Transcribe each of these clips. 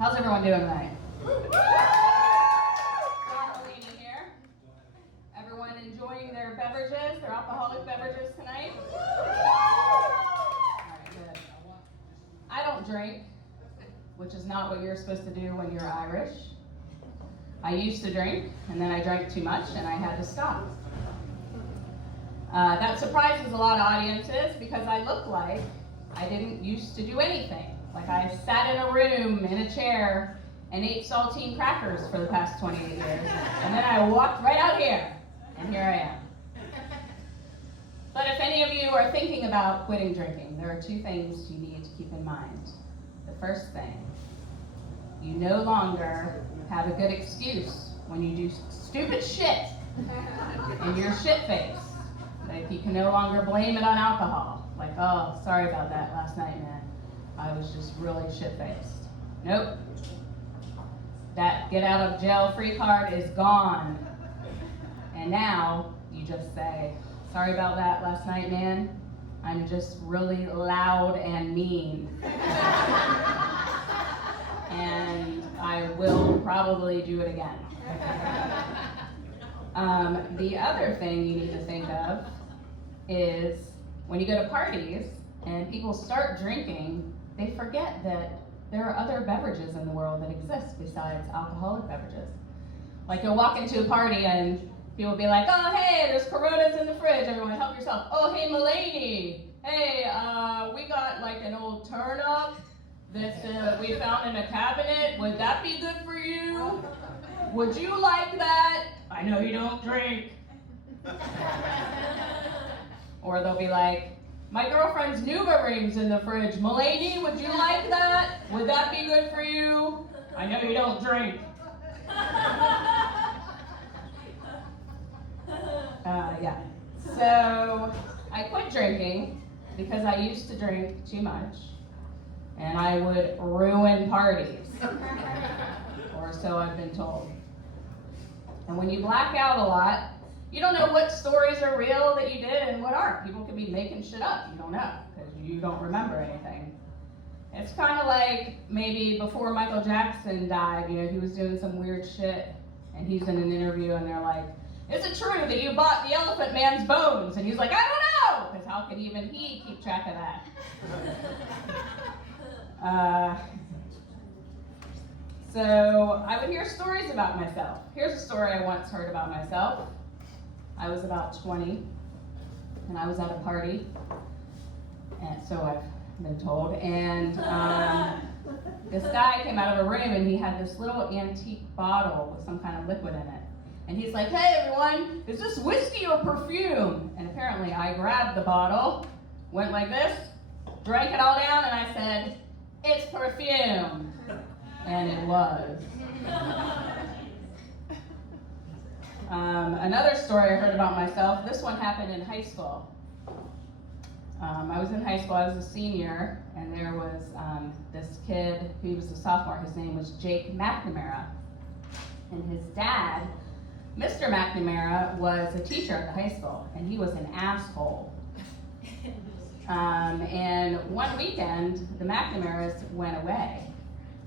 How's everyone doing tonight? Mulaney here. Everyone enjoying their beverages, their alcoholic beverages tonight? Alright, good. I don't drink, which is not what you're supposed to do when you're Irish. I used to drink, and then I drank too much, and I had to stop. That surprises a lot of audiences because I look like I didn't used to do anything. Like I sat in a room, in a chair, and ate saltine crackers for the past 28 years. And then I walked right out here, and here I am. But if any of you are thinking about quitting drinking, there are two things you need to keep in mind. The first thing, you no longer have a good excuse when you do stupid shit and you're shit-faced. Like you can no longer blame it on alcohol. Like, oh, sorry about that last night, man. I was just really shit-faced. Nope. That get out of jail free card is gone. And now you just say, sorry about that last night, man. I'm just really loud and mean. And I will probably do it again. The other thing you need to think of is when you go to parties and people start drinking, they forget that there are other beverages in the world that exist besides alcoholic beverages. Like you'll walk into a party and people will be like, oh, hey, there's Coronas in the fridge. Everyone help yourself. Oh, hey, Mulaney. Hey, we got like an old turnip that we found in a cabinet. Would that be good for you? Would you like that? I know you don't drink. Or they'll be like, my girlfriend's Nuva rings in the fridge. Mulaney, would you like that? Would that be good for you? I know you don't drink. Yeah. So I quit drinking because I used to drink too much and I would ruin parties. Or so I've been told. And when you black out a lot, you don't know what stories are real that you did and what aren't. People could be making shit up. You don't know because you don't remember anything. It's kind of like maybe before Michael Jackson died, you know, he was doing some weird shit and he's in an interview and they're like, is it true that you bought the Elephant Man's bones? And he's like, I don't know, because how can even he keep track of that? So I would hear stories about myself. Here's a story I once heard about myself. I was about 20, and I was at a party, and so I've been told, and this guy came out of a room, and he had this little antique bottle with some kind of liquid in it. And he's like, hey everyone, is this whiskey or perfume? And apparently I grabbed the bottle, went like this, drank it all down, and I said, it's perfume. And it was. Another story I heard about myself, this one happened in high school. I was in high school, I was a senior, and there was this kid, he was a sophomore, his name was Jake McNamara. And his dad, Mr. McNamara, was a teacher at the high school, and he was an asshole. And one weekend, the McNamaras went away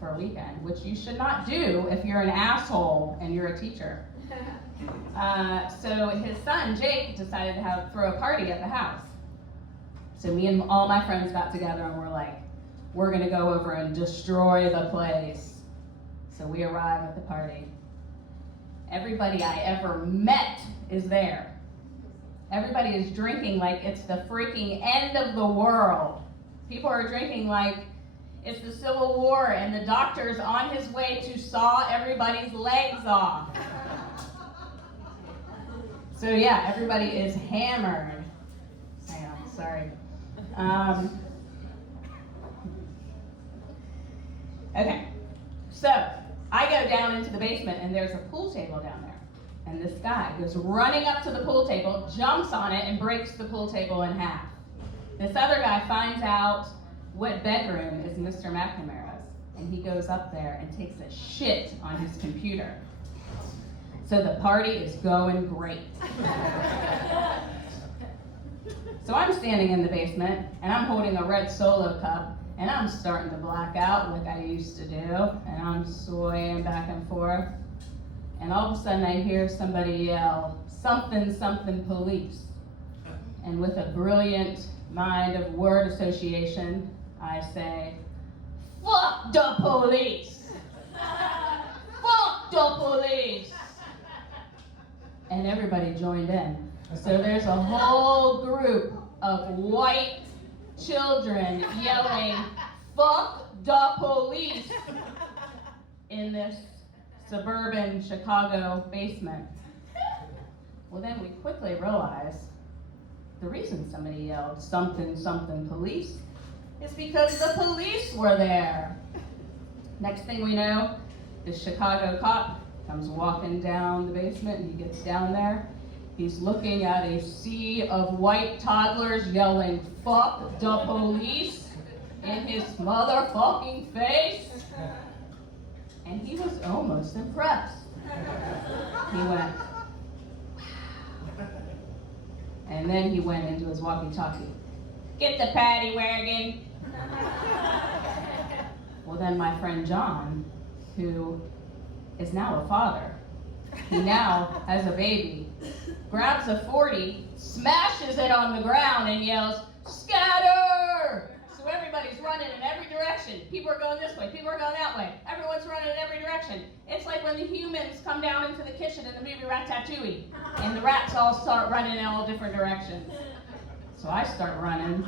for a weekend, which you should not do if you're an asshole and you're a teacher. So his son, Jake, decided to throw a party at the house. So me and all my friends got together and we're like, we're gonna go over and destroy the place. So we arrive at the party. Everybody I ever met is there. Everybody is drinking like it's the freaking end of the world. People are drinking like it's the Civil War and the doctor's on his way to saw everybody's legs off. So yeah, everybody is hammered. Hang on, sorry. Okay, so I go down into the basement and there's a pool table down there. And this guy goes running up to the pool table, jumps on it, and breaks the pool table in half. This other guy finds out what bedroom is Mr. McNamara's, and he goes up there and takes a shit on his computer. So the party is going great. So I'm standing in the basement, and I'm holding a red Solo cup, And I'm starting to black out like I used to do, and I'm swaying back and forth. And all of a sudden I hear somebody yell, something, something police. And with a brilliant mind of word association, I say, fuck the police! Fuck the police! And everybody joined in. So there's a whole group of white children yelling, fuck the police, in this suburban Chicago basement. Well, then we quickly realized the reason somebody yelled something, something police is because the police were there. Next thing we know, the Chicago cop comes walking down the basement, and he gets down there. He's looking at a sea of white toddlers yelling, fuck the police, in his motherfucking face. And he was almost impressed. He went, and then he went into his walkie-talkie. Get the paddy wagon. Well, then my friend John, who is now a father, he now has a baby, grabs a 40, smashes it on the ground, and yells, scatter! So everybody's running in every direction. People are going this way, people are going that way. Everyone's running in every direction. It's like when the humans come down into the kitchen in the movie Ratatouille, and the rats all start running in all different directions. So I start running.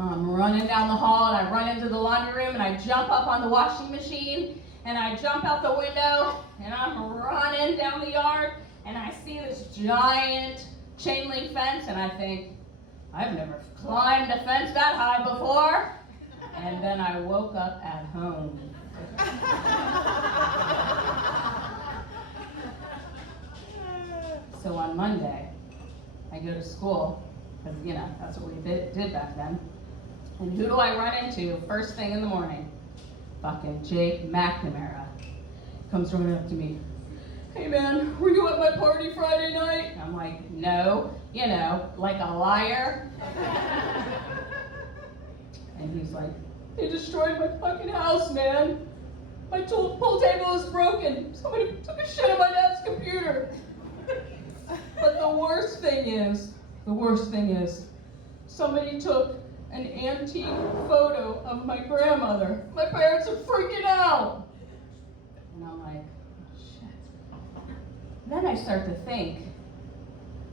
I'm running down the hall, and I run into the laundry room, and I jump up on the washing machine, and I jump out the window, and I'm running down the yard, and I see this giant chain link fence, and I think, I've never climbed a fence that high before. And then I woke up at home. So on Monday, I go to school, because, that's what we did back then. And who do I run into first thing in the morning? Fucking Jake McNamara comes running up to me. Hey man, were you at my party Friday night? And I'm like, no, like a liar. And he's like, they destroyed my fucking house, man. My pool table is broken. Somebody took a shit on my dad's computer. But the worst thing is, somebody took an antique photo of my grandmother. My parents are freaking out. And I'm like, oh, shit. Then I start to think,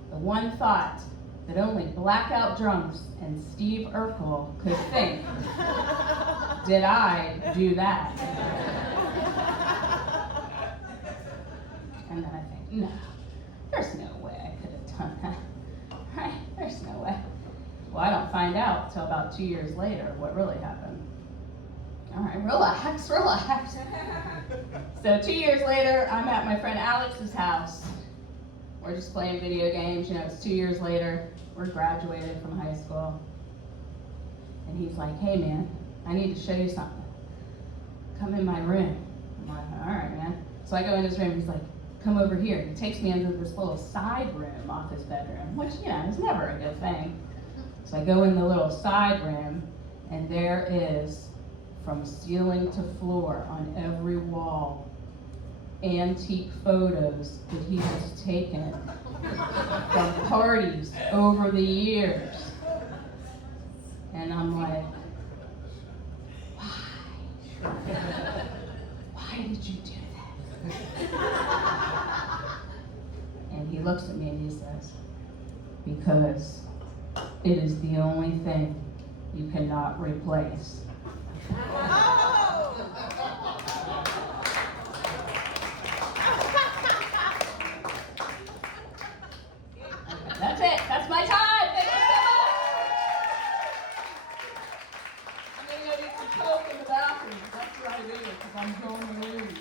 the one thought that only blackout drunks and Steve Urkel could think, did I do that? And then I think, no, there's no way I could have done that. There's no way. Well, I don't find out till about 2 years later what really happened. All right, relax. So 2 years later, I'm at my friend Alex's house. We're just playing video games. It's 2 years later. We're graduated from high school. And he's like, hey man, I need to show you something. Come in my room. I'm like, all right, man. So I go in his room. He's like, come over here. He takes me into this little side room off his bedroom, which, is never a good thing. So I go in the little side room, and there is, from ceiling to floor, on every wall, antique photos that he has taken from parties over the years. And I'm like, why? Why did you do that? And he looks at me and he says, because it is the only thing you cannot replace. That's it. That's my time. Thank you so much. I'm going to go get some Coke in the bathroom. That's what I do, because I'm going to lose.